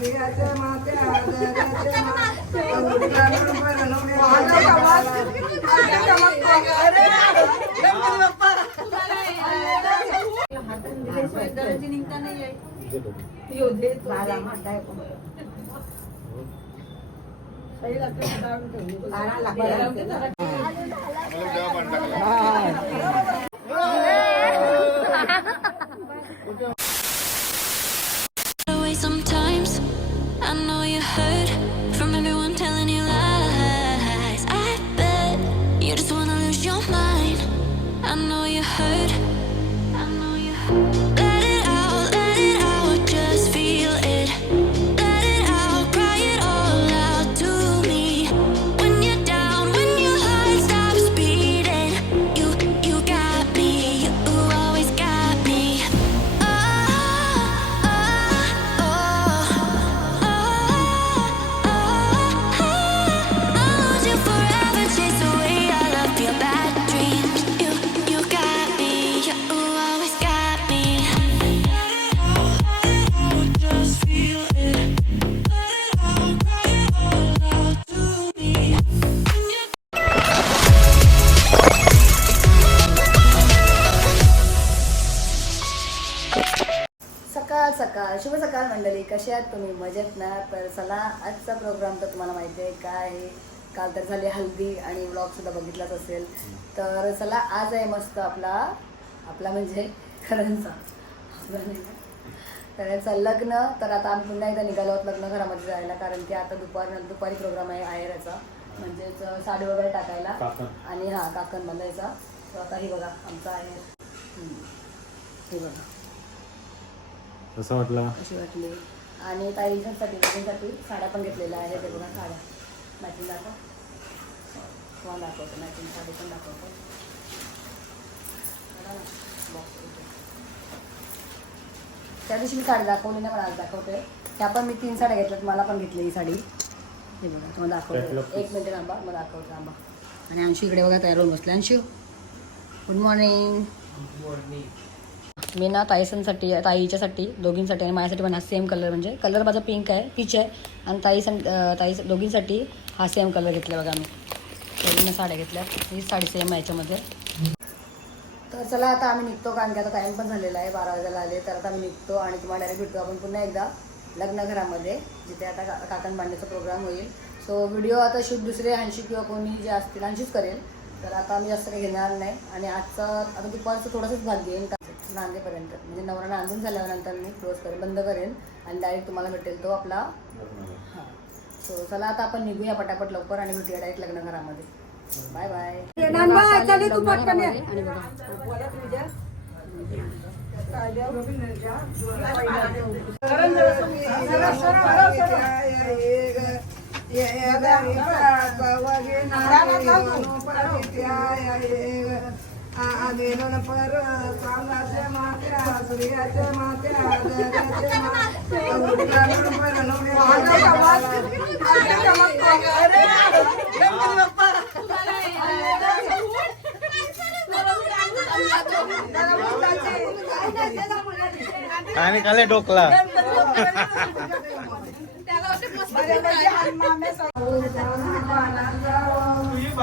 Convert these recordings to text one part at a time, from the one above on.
सूर्याच्या मात्या जगाच्या मात्या, अंगुठ्यावर बनवल्या away hurt आजचा प्रोग्राम तर तुम्हाला माहिती आहे काय आहे? काल तर झाली हल्दी आणि ब्लॉग सुद्धा बघितलाच असेल. तर चला आज आहे मस्त आपला आपला म्हणजे करणचा आपला नाही का? करणचा लग्न तर आता आम्ही पुन्हा एकदा निघालो आहोत लग्न घरामध्ये जायला कारण की आता दुपार दुपारी प्रोग्राम आहे आहेराचा म्हणजेच साडी वगैरे टाकायला. आणि हा काकण बांधायचा. तर आता ही बघा आमचा आहे. हे बघा. कसं वाटलं. अशी वाटली. आणि ताईंसाठी मुलींसाठी साड्या पण घेतलेल्या आहेत. ते बघा साड्या. मॅचिंग दाखव. तुम्हाला दाखवतो मॅचिंग साडी पण दाखवतो. ना. त्या दिवशी मी साडी दाखवली नाही पण आज दाखवते. ह्या पण मी तीन साड्या घेतल्यात मला पण घेतली ही साडी. हे बघा तुम्हाला दाखवते. एक मिनिट थांबा मग दाखवते थांबा. आणि अंशू इकडे बघा तयार होऊन बसले. अंशू गुड मॉर्निंग मी ना ताईसनसाठी ताईच्यासाठी दोघींसाठी आणि माझ्यासाठी पण हा सेम कलर म्हणजे कलर माझा पिंक आहे पीच आहे. आणि ताईसन ताई दोघींसाठी हा सेम कलर घेतला बघा मी दोघींना साड्या घेतल्या. ही साडी सेम आहे याच्यामध्ये. तर चला आता आम्ही निघतो कारण की आता टाईम पण झालेला आहे बारा वाजायला आले. तर आता आम्ही निघतो आणि तुम्हाला डायरेक्ट भेटतो आपण पुन्हा एकदा लग्नघरामध्ये जिथे आता का काकण बांधण्याचा प्रोग्राम होईल. सो व्हिडिओ आता शूट दुसरे ह्यांशी किंवा कोणी जे असतील हंशीच करेल. तर आता आम्ही जास्त काही घेणार नाही. आणि आजचं आता दुपारचं थोडंसंच भाग घेईन. नांदेपर्यंत. म्हणजे नवरा नांदून झाल्यानंतर मी क्लोज करेन बंद करेन आणि डायरेक्ट तुम्हाला भेटेल तो आपला हां. सो चला आता आपण निघूया पटापट लवकर आणि भेटूया डायरेक्ट लग्नघरामध्ये बाय बाय आणि सूर्याच्या मात्या जगाच्या मात्या, अंगुठ्यावर बनवल्या आणि काले डोकला तर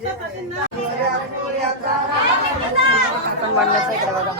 काकण बांधण्याचा इकडे बघा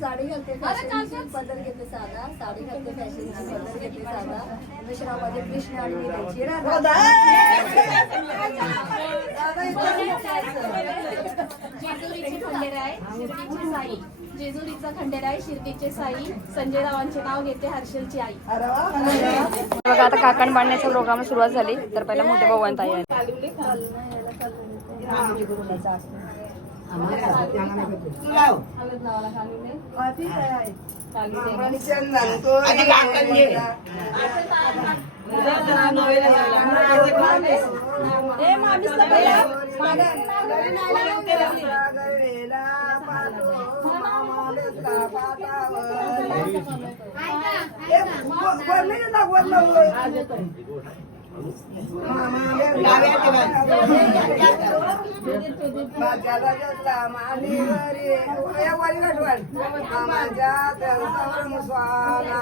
साडी घालते फॅशनची पदर घेते साधा. साडी घालते फॅशनची पदर घेते साधा. मिश्रामध्ये कृष्ण आणि मीनाची राधा. जेजुरीचे खंडेराय शिर्डीचे साई. जेजुरीचा खंडेराय शिर्डीचे साई. संजय रावांचे नाव घेते हर्षलची आई. बघा आता काकण बांधण्याचा प्रोग्राम सुरुवात झाली. तर पहिला मोठे भाऊ आणि ताई आले. हळद नावाला कालुले चंदन तो स्वाना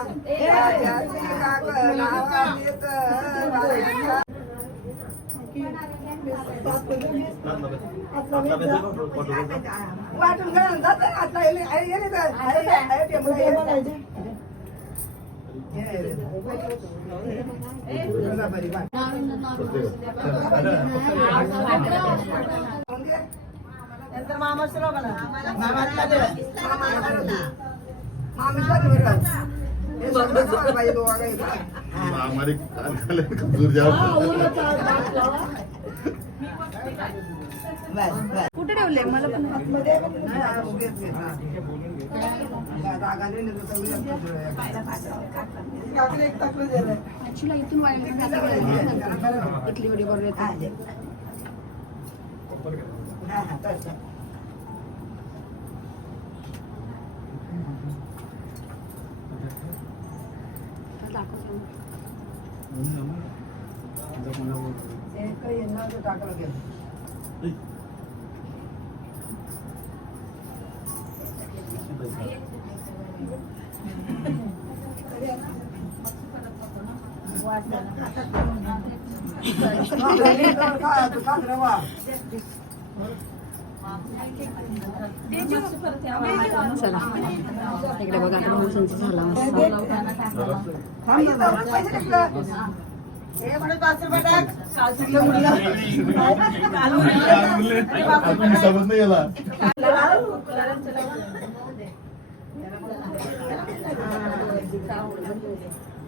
वाटून घालून जातं ना आता येले येले तर आहे आहे टेम्पो कुठे ठेवले मला पण ऍक्च्युली इथून वाढले इथली व्हिडिओ करून येते चला। इकडे बघा आता माणसांचा झाला समज नाही याला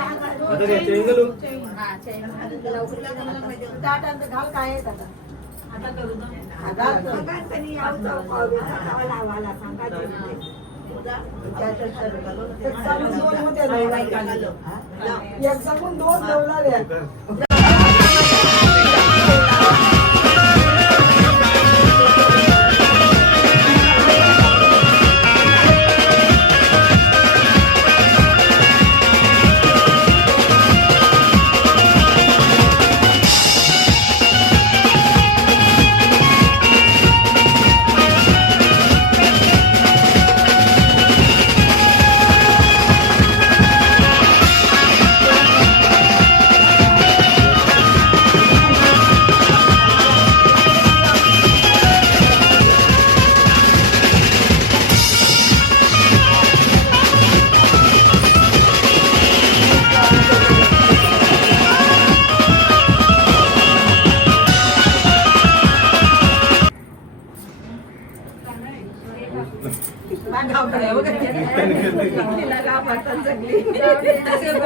आता काय चेंज घालू? लाईन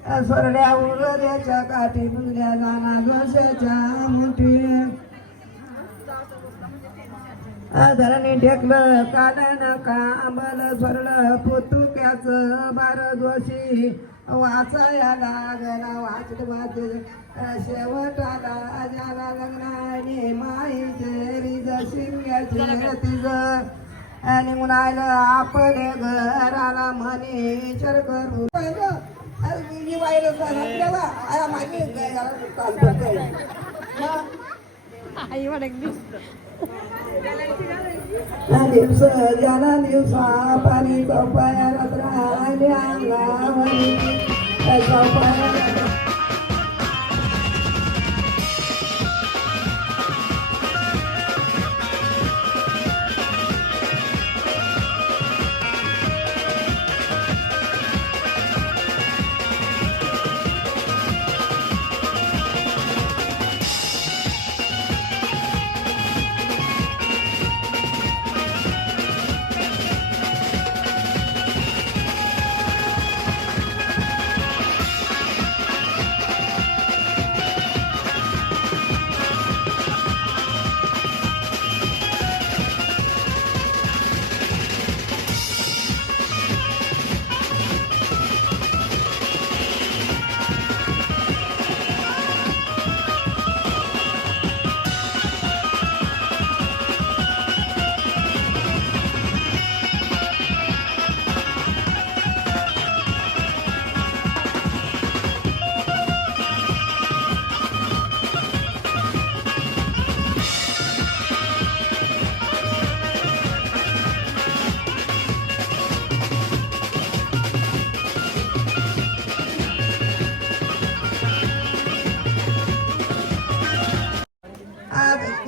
सोरड्या उरद्याच्या काठी दुसऱ्या जाना जोशाच्या मुठी धरणी टेकलं कालन कांबल स्वरलं पुतुक्याच बार दोषी वाचाया लागला वाचत वाचत शेवटाला ज्याला लग्नाने माईचे रिज शिंग्याचे तिज. आणि मुलायला आपले घराला म्हणे चर करू अरे मी बाईला सांगितलं आया मागे घरात काम करते दिवस ज्याला दिवसा पाणी चौपाया रात्र अंगावरी चौपाया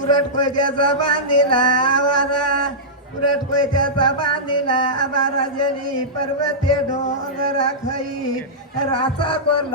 कुरट कोयत्याचा बांधिला वारा कुरट कोयत्याचा बांधिला बारा जणी पर्वते डोंगरा खई राचा कोरला.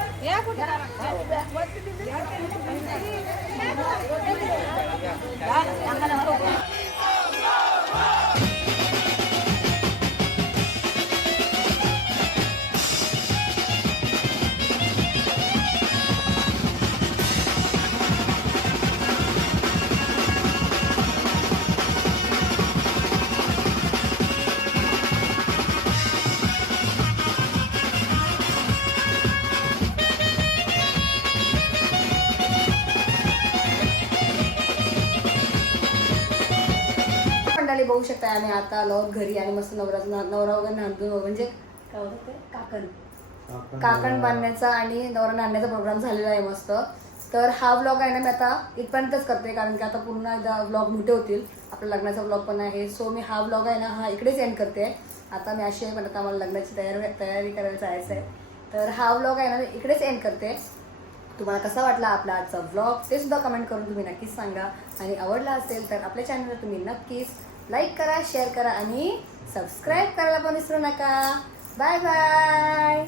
Ya, बघू शकता. आम्ही आता आलो घरी आणि मस्त नवरा नवरा वगैरे नांदून म्हणजे काय ते? काकण. काकण बांधण्याचा आणि नवरा नांदण्याचा प्रोग्राम झालेला आहे मस्त. तर हा ब्लॉग आहे ना मी आता इथपर्यंतच करते कारण की आता पूर्ण एकदा ब्लॉग मोठे होतील. आपल्या लग्नाचा ब्लॉग पण आहे. सो मी हा ब्लॉग आहे ना हा इकडेच एंड करते. आता मी अशी आहे पण आता आम्हाला लग्नाची तयारी तयारी करायला जायचं आहे तर हा ब्लॉग आहे ना मी इकडेच एंड करते. तुम्हाला कसा वाटला आपला आजचा ब्लॉग ते सुद्धा कमेंट करून तुम्ही नक्कीच सांगा. आणि आवडला असेल तर आपल्या चॅनलला तुम्ही नक्कीच लाईक करा शेअर करा आणि सबस्क्राईब करायला पण विसरू नका. Bye bye.